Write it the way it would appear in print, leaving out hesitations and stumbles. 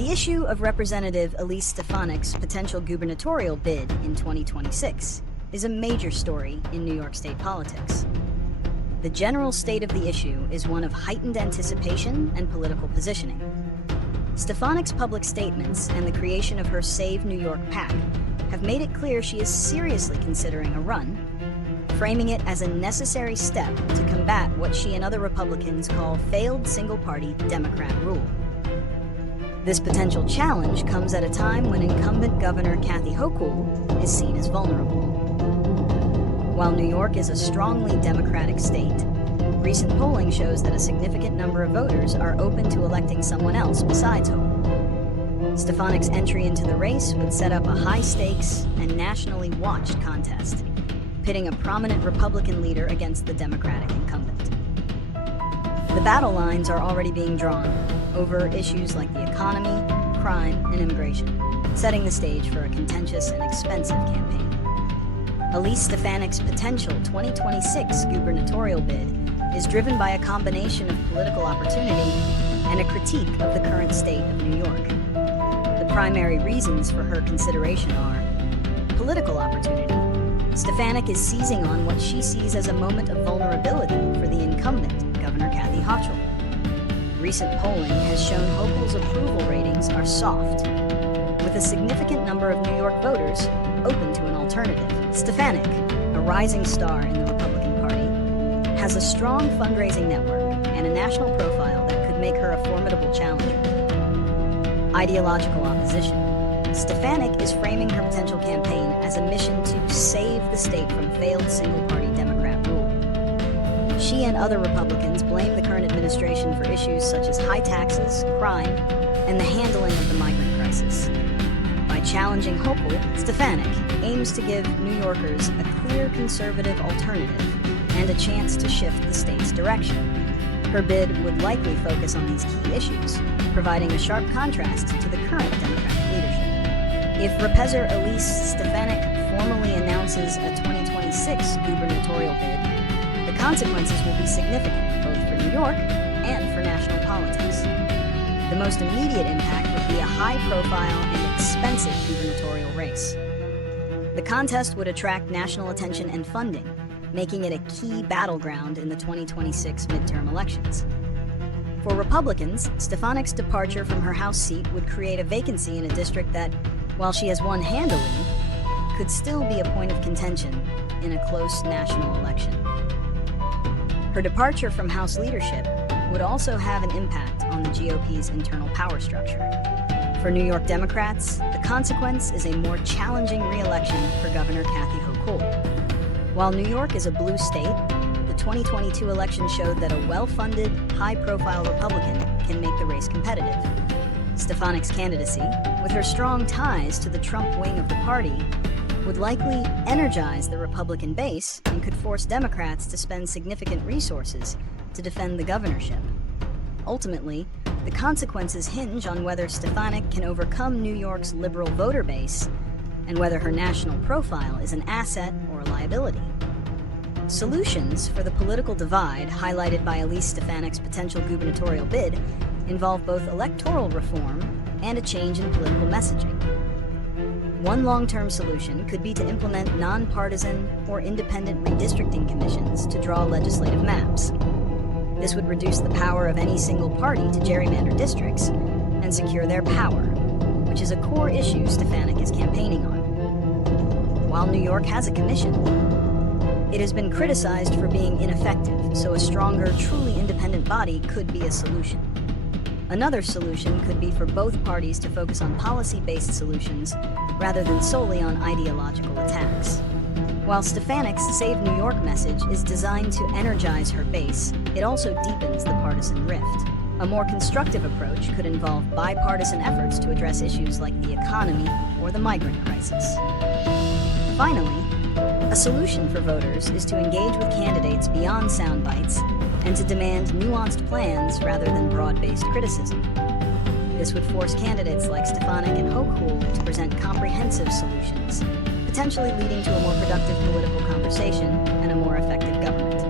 The issue of Representative Elise Stefanik's potential gubernatorial bid in 2026 is a major story in New York State politics. The general state of the issue is one of heightened anticipation and political positioning. Stefanik's public statements and the creation of her Save New York PAC have made it clear she is seriously considering a run, framing it as a necessary step to combat what she and other Republicans call failed single-party Democrat rule. This potential challenge comes at a time when incumbent Governor Kathy Hochul is seen as vulnerable. While New York is a strongly Democratic state, recent polling shows that a significant number of voters are open to electing someone else besides Hochul. Stefanik's entry into the race would set up a high-stakes and nationally watched contest, pitting a prominent Republican leader against the Democratic incumbent. The battle lines are already being drawn over issues like the economy, crime, and immigration, setting the stage for a contentious and expensive campaign. Elise Stefanik's potential 2026 gubernatorial bid is driven by a combination of political opportunity and a critique of the current state of New York. The primary reasons for her consideration are political opportunity. Stefanik is seizing on what she sees as a moment of vulnerability for the incumbent, Governor Kathy Hochul. Recent polling has shown Hochul's approval ratings are soft, with a significant number of New York voters open to an alternative. Stefanik, a rising star in the Republican Party, has a strong fundraising network and a national profile that could make her a formidable challenger. Ideological opposition. Stefanik is framing her potential campaign as a mission to save the state from failed single-party Democrat rule. She and other Republicans blame the current administration for issues such as high taxes, crime, and the handling of the migrant crisis. By challenging Hochul, Stefanik aims to give New Yorkers a clear conservative alternative and a chance to shift the state's direction. Her bid would likely focus on these key issues, providing a sharp contrast to the current Democratic leadership. If Representative Elise Stefanik formally announces a 2026 gubernatorial bid, the consequences will be significant both for New York and for national politics. The most immediate impact would be a high-profile and expensive gubernatorial race. The contest would attract national attention and funding, making it a key battleground in the 2026 midterm elections. For Republicans, Stefanik's departure from her House seat would create a vacancy in a district that, while she has won handily, could still be a point of contention in a close national election. Her departure from House leadership would also have an impact on the GOP's internal power structure. For New York Democrats, the consequence is a more challenging re-election for Governor Kathy Hochul. While New York is a blue state, the 2022 election showed that a well-funded, high-profile Republican can make the race competitive. Stefanik's candidacy, with her strong ties to the Trump wing of the party, would likely energize the Republican base and could force Democrats to spend significant resources to defend the governorship. Ultimately, the consequences hinge on whether Stefanik can overcome New York's liberal voter base and whether her national profile is an asset or a liability. Solutions for the political divide highlighted by Elise Stefanik's potential gubernatorial bid involve both electoral reform and a change in political messaging. One long-term solution could be to implement nonpartisan or independent redistricting commissions to draw legislative maps. This would reduce the power of any single party to gerrymander districts and secure their power, which is a core issue Stefanik is campaigning on. While New York has a commission, it has been criticized for being ineffective, so a stronger, truly independent body could be a solution. Another solution could be for both parties to focus on policy-based solutions rather than solely on ideological attacks. While Stefanik's Save New York message is designed to energize her base, it also deepens the partisan rift. A more constructive approach could involve bipartisan efforts to address issues like the economy or the migrant crisis. Finally, a solution for voters is to engage with candidates beyond sound bites and to demand nuanced plans rather than broad-based criticism. This would force candidates like Stefanik and Hochul to present comprehensive solutions, potentially leading to a more productive political conversation and a more effective government.